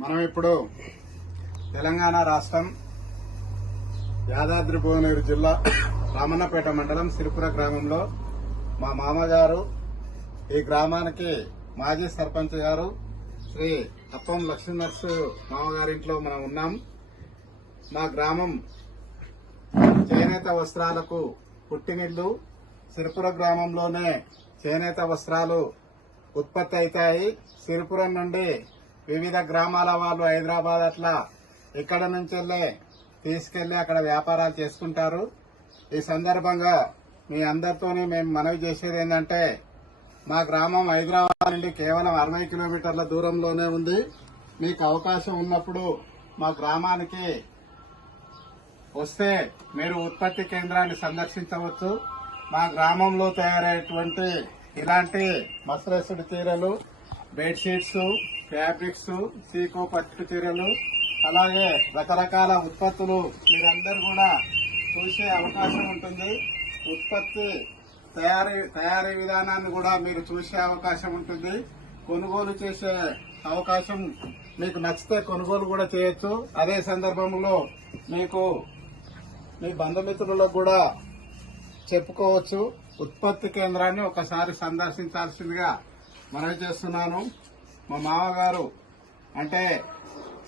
మనం ఇప్పుడు తెలంగాణ రాష్ట్రం యాదాద్రి భువనగిరి జిల్లా రామన్నపేట మండలం సిరిపుర గ్రామంలో మా మామగారు, ఈ గ్రామానికి మాజీ సర్పంచ్ గారు శ్రీ అప్పం లక్ష్మీనర్సు మామగారింట్లో మనం ఉన్నాం. మా గ్రామం చేనేత వస్త్రాలకు పుట్టినిల్లు. సిరిపుర గ్రామంలోనే చేనేత వస్త్రాలు ఉత్పత్తి అవుతాయి. సిరిపురం నుండి వివిధ గ్రామాల వాళ్ళు హైదరాబాద్ అట్లా ఇక్కడ నుంచి తీసుకెళ్లి అక్కడ వ్యాపారాలు చేసుకుంటారు. ఈ సందర్భంగా మీ అందరితోనే మేము మనవి చేసేది ఏంటంటే, మా గ్రామం హైదరాబాద్ నుండి కేవలం 60 కిలోమీటర్ల దూరంలోనే ఉంది. మీకు అవకాశం ఉన్నప్పుడు మా గ్రామానికి వస్తే మీరు ఉత్పత్తి కేంద్రాన్ని సందర్శించవచ్చు. మా గ్రామంలో తయారయ్యేటువంటి ఇలాంటి మసరేసుడు చీరలు, బెడ్షీట్స్, ఫ్యాబ్రిక్స్, సీకో పట్టు చీరలు, అలాగే రకరకాల ఉత్పత్తులు మీరందరూ కూడా చూసే అవకాశం ఉంటుంది. ఉత్పత్తి తయారీ విధానాన్ని కూడా మీరు చూసే అవకాశం ఉంటుంది. కొనుగోలు చేసే అవకాశం, మీకు నచ్చితే కొనుగోలు కూడా చేయొచ్చు. అదే సందర్భంలో మీకు మీ బంధుమిత్రులకు కూడా చెప్పుకోవచ్చు. ఉత్పత్తి కేంద్రాన్ని ఒకసారి సందర్శించాల్సిందిగా మనవి చేస్తున్నాను. మా మామగారు అంటే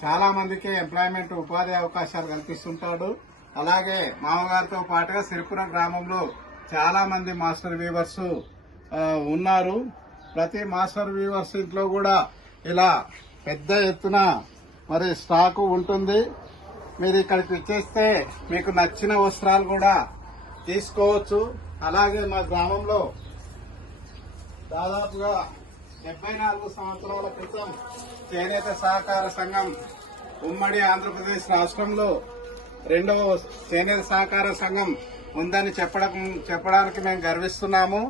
చాలా మందికి ఎంప్లాయ్మెంట్, ఉపాధి అవకాశాలు కల్పిస్తుంటాడు. అలాగే మామగారితో పాటుగా సిరిపుర గ్రామంలో చాలా మంది మాస్టర్ వీవర్స్ ఉన్నారు. ప్రతి మాస్టర్ వీవర్స్ ఇంట్లో కూడా ఇలా పెద్ద ఎత్తున మరి స్టాకు ఉంటుంది. మీరు ఇక్కడికి వచ్చేస్తే మీకు నచ్చిన వస్త్రాలు కూడా తీసుకోవచ్చు. అలాగే మా గ్రామంలో దాదాపుగా 74 సంవత్సరాల క్రితం చేనేత సహకార సంఘం ఉమ్మడి ఆంధ్రప్రదేశ్ రాష్ట్రంలో రెండవ చేనేత సహకార సంఘం ఉందని చెప్పడానికి మేము గర్విస్తున్నాము.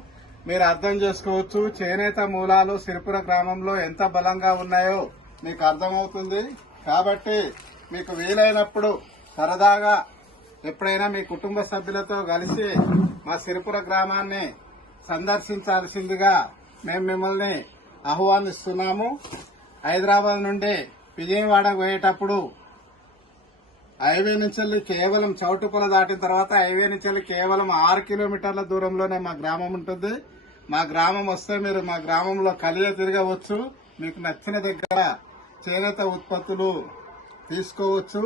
మీరు అర్థం చేసుకోవచ్చు చేనేత మూలాలు సిరిపుర గ్రామంలో ఎంత బలంగా ఉన్నాయో మీకు అర్థమవుతుంది. కాబట్టి మీకు వీలైనప్పుడు సరదాగా ఎప్పుడైనా మీ కుటుంబ సభ్యులతో కలిసి మా సిరిపుర గ్రామాన్ని సందర్శించాల్సిందిగా మేము మిమ్మల్ని ఆహ్వానిస్తున్నాము. హైదరాబాద్ నుండి విజయవాడ పోయేటప్పుడు హైవే నుంచి కేవలం చౌటుపల దాటిన తర్వాత హైవే నుంచి కేవలం 6 కిలోమీటర్ల దూరంలోనే మా గ్రామం ఉంటుంది. మా గ్రామం వస్తే మీరు మా గ్రామంలో కలియ తిరగవచ్చు. మీకు నచ్చిన దగ్గర చేనేత ఉత్పత్తులు తీసుకోవచ్చు.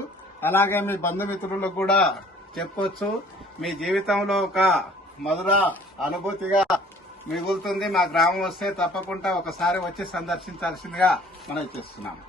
అలాగే మీ బంధుమిత్రులకు కూడా చెప్పొచ్చు. మీ జీవితంలో ఒక మధుర అనుభూతిగా మిగులుతుంది. మా గ్రామం వస్తే తప్పకుండా ఒకసారి వచ్చి సందర్శించాల్సిందిగా మనం చేస్తున్నాము.